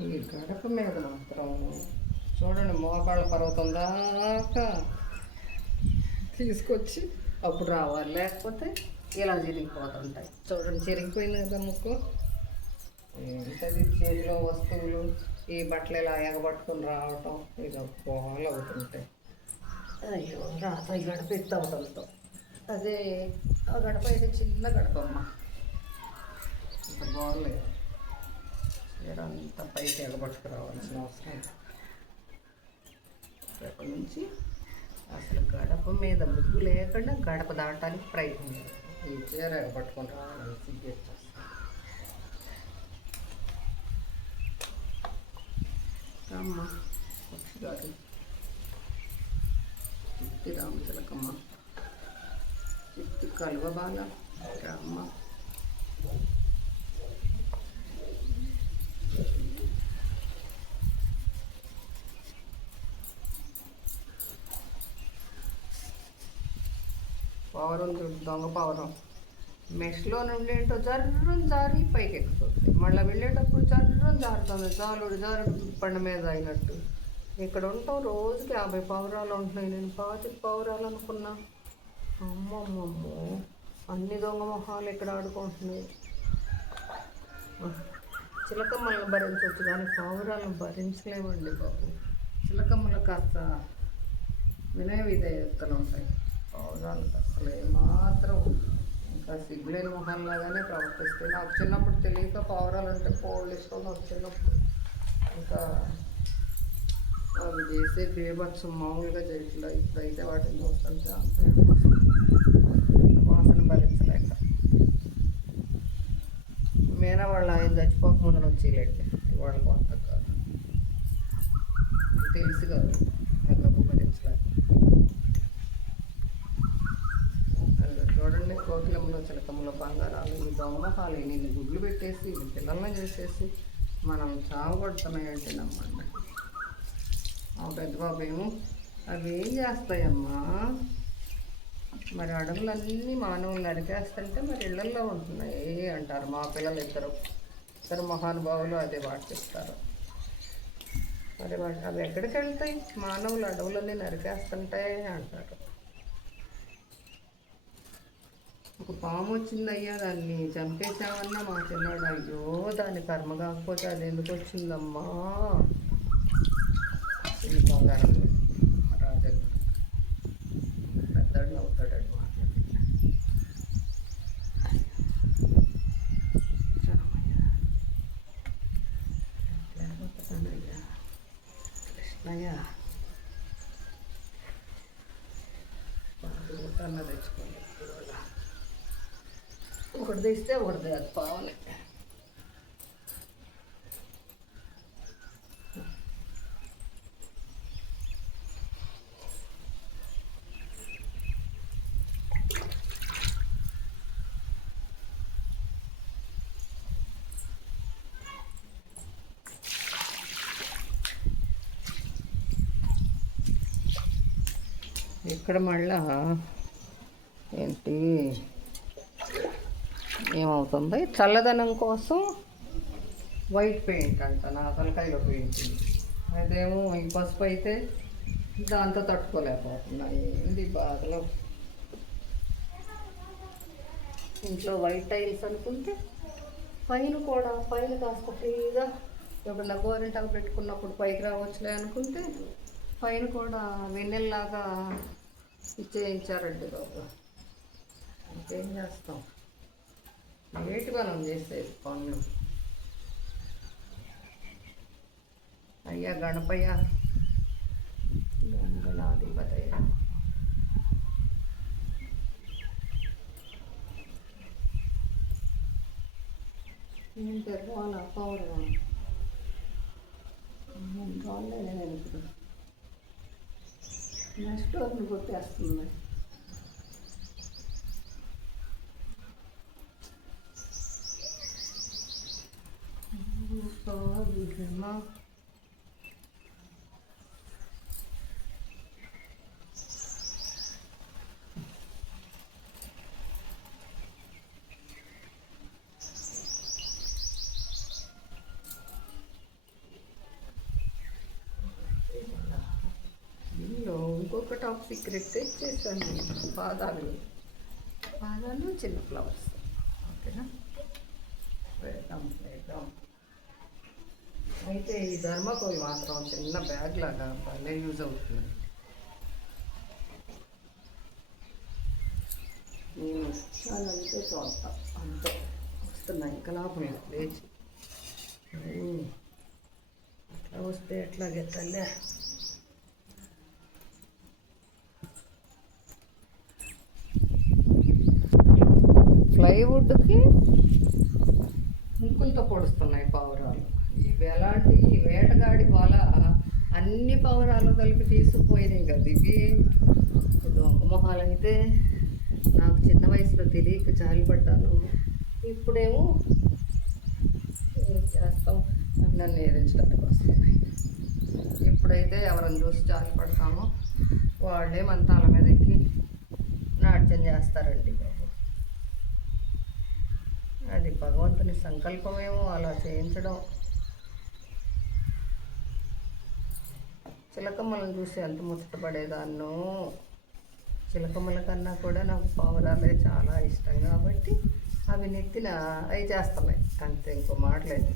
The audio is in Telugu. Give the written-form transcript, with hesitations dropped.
ఈ గడప మీద మాత్రం చూడండి, మోకాళ్ళ పర్వతం దాకా తీసుకొచ్చి అప్పుడు రావాలి, లేకపోతే ఇలా చిరిగిపోతుంటాయి. చూడండి, చిరిగిపోయింది కదా ముక్కు. ఏంటది చేతిలో వస్తువులు, ఈ బట్టలు ఇలా ఎగబట్టుకుని రావటం, ఇక పోలు అవుతుంటాయి. అయ్యో రాత ఈ గడప ఎత్తు అవడంతో. అదే ఆ గడప అయితే చిన్న గడపమ్మ, అంత బాగలేదు. అంతా పైకి ఎగబట్టుకు రావాల్సిన అవసరం. రేపటి నుంచి అసలు గడప మీద ముగ్గు లేకుండా గడప దాటడానికి ప్రయత్నం చేయాలి. ఈ చీర ఎగబట్టుకుని రావాలని సిగ్గేస్తాను. అమ్మ పక్షి గారు, చిట్టి రామచిలకమ్మ, చిట్టి కలువ బాల అమ్మ. పవరం చూడు, దొంగ పవరం. మెష్లో నుండి ఏంటో జర్రం జారి పైకి ఎక్కుతుంది, మళ్ళీ వెళ్ళేటప్పుడు జర్రం జారుతుంది, జారుడు పండు మీద అయినట్టు. ఇక్కడ ఉంటాం రోజుకి 50 పావురాలు ఉంటున్నాయి. నేను 25 పావురాలు అనుకున్నా. అమ్మమ్మమ్మో, అన్ని దొంగ మొహాలు ఇక్కడ ఆడుకుంటున్నాయి. చిలకమ్మలను భరించవచ్చు కానీ పావురాలను భరించలేమండి బాబు. చిలకమ్మలు కాస్త వినయ విధేయతలు ఉంటాయి, పావురాలు అసలు ఏమాత్రం ఇంకా సిగ్గులేని మొహంలాగానే ప్రవర్తిస్తాయి. నాకు చిన్నప్పుడు తెలియక పావురాలు అంటే కోళ్ళు ఇష్టం. నాకు చిన్నప్పుడు ఇంకా అవి చేసే బేబత్సం మామూలుగా చేయట్లా. ఇప్పుడైతే వాటిని చూస్తుంటే అంత వాసన భరించలేక మేనా వాళ్ళు ఆయన చచ్చిపోకముందు వచ్చి లేడితే వాళ్ళు కొంత కాదు తెలుసు కాదు గబ్బు భరించలేక. చూడండి, కోకిలమ్మలో చిలకమ్మలో బంగారాలు, ఈ దొంగహాలు నిన్ను గుడ్లు పెట్టేసి పిల్లల్ని చేసేసి మనం చావగొడుతున్నాయంటే నమ్మండి. ఆ పెద్ద బాబు ఏమో అవి ఏం చేస్తాయమ్మా, మరి అడవులన్నీ మానవులు నరికేస్తుంటే మరి ఇళ్లల్లో ఉంటున్నాయి అంటారు మా పిల్లలు ఇద్దరు మహానుభావులు అదే పాటిస్తారు. మరి అవి ఎక్కడికి వెళ్తాయి, మానవులు అడవులన్నీ నరికేస్తుంటాయి అంటారు. ఒక పాము వచ్చిందయ్యా, దాన్ని చంపేశామన్నా మా చిన్నాడు, అయ్యో దాని కర్మ కాకపోతే అది ఎందుకు వచ్చిందమ్మా. చిన్న బంగారం రాజు పెద్దడు అవుతాడు మాట్లాడి. లేకపోతానయ్యా కృష్ణయ్య అన్న తెచ్చుకోండి. ఒకటి తెస్తే ఒకటి అది పావులే. ఇక్కడ మళ్ళా ఏంటి ఏమవుతుంది, చల్లదనం కోసం వైట్ పెయింట్ అంట, నా తలకాయలో పెయింట్. అదేమో ఈ పసుపు అయితే దాంతో తట్టుకోలేకపోతున్నా. ఏంది బాధలో. ఇంట్లో వైట్ టైల్స్ అనుకుంటే పైన కాస్త ఫ్రీగా ఎప్పుడన్నా గోరింటాకు పెట్టుకున్నప్పుడు పైకి రావచ్చులే అనుకుంటే పైన కూడా వెన్నెల్లాగా ఇచ్చేయించారండి బాబు. ఇంకేం చేస్తాం, లేట్ మనం చేసేది పనులు. అయ్యా గణపయ్య, గణాధిపతయ్య. ఏం తెరవాలా పౌరవా రాలేదు. నేను ఇప్పుడు నెక్స్ట్ రోజు కొట్టేస్తుంది. సీక్రెట్ ఇచ్చేసాను నేను. పాదాలు చిన్న ఫ్లవర్స్. ఓకేనా, వేద్దాం. అయితే ఈ ధర్మకోల్ మాత్రం చిన్న బ్యాగ్ లాగా భలే యూజ్ అవుతుంది. నేను వచ్చానంటే చూస్తా అంతే, వస్తున్నా ఇంకా లాభం లేచి అట్లా వస్తే ఎట్లా గెత్తలే. ప్లైవుడ్కి ముక్కులతో పొడుస్తున్నాయి పావురాలు. ఇవి ఎలాంటి వేటగాడి వల అన్ని పావురాలు కలిపి తీసుకుపోయినాయి కదా ఇవి. దొంగ మొహాలు అయితే నాకు చిన్న వయసులో తెలియక జాలిపడ్డాను. ఇప్పుడేమో ఏం చేస్తాం, నన్ను నేరించడానికి వస్తున్నాయి. ఇప్పుడైతే ఎవరిని చూసి జాలిపడతామో వాళ్ళే మన తల మీద ఎక్కి నాట్యం చేస్తారండి బాబు. అది భగవంతుని సంకల్పమేమో అలా చేయించడం. చిలకమ్మలను చూసి ఎంత ముచ్చటపడేదాన్నో. చిలకమ్మల కన్నా కూడా నాకు పావురాలే చాలా ఇష్టం కాబట్టి అవి నెత్తిన అవి చేస్తున్నాయి అంతే, ఇంకో మాటలేదు.